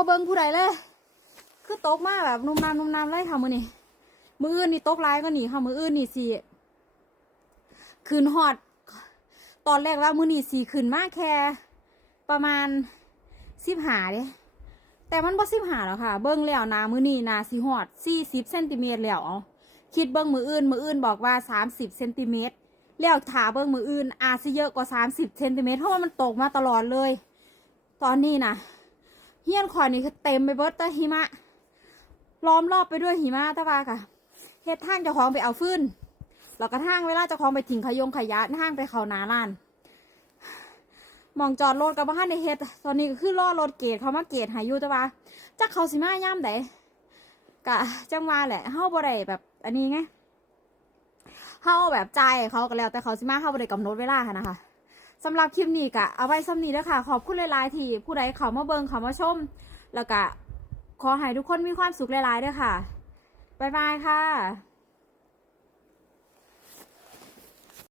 บเบิงผู้ใดเลย คือตกมากแบบนุ่มน้ำนุ่มน้ำเลยค่ะมือนี่มืออื่นนี่ตกร้ายก็หนีค่ะมืออื่นนี่สิคืนฮอด ตอนแรกว่ามือนี่สีขึ้นมากแค่ ประมาณสิบหาเด้แต่มันบ่สิบหาแล้วค่ะ เบิ้งแล้วนามือนี่นาสีฮอดสี่สิบเซนติเมตรแล้วเอาคิดเบิ้งมืออื่นมืออื่นบอกว่าสามสิบเซนติเมตรแล้วถาเบิ้งมืออื่นอาจสิเยอะกว่าสามสิบเซนติเมตรเพราะว่ามันตกมาตลอดเลย ตอนนี้นะ เฮียนคอยนี่คือเต็มไปเบิดแต่หิมะ ล้อมรอบไปด้วยหิมะตะวาค่ะเฮ็ดทางเจ้าของไปเอาฟืนแล้วก็ทางเวลาเจ้าของไปทิ้งขยงขยะทางไปเขานาลานมองจอดรถกับบ้านในเฮ็ดตอนนี้ก็คือล่อรถเกตเขามาเกตหาอยู่ตะวาจักเขาสิมาย่ำใดกะจังว่าแหละเฮาบ่ได้แบบ อันนี้ไงเฮาแบบใจเขาก็แล้วแต่เขาสิมาเฮาบ่ได้กำหนดเวลาค่ะนะคะ สำหรับคลิปนี้กะเอาไว้ซ้ำนี้เด้วค่ะ ขอบคุณหลายๆที่ผู้ใดเขามาเบิงเขามาชม แล้วก็ขอให้ทุกคนมีความสุขหลายๆด้วยค่ะ บ๊ายบายค่ะ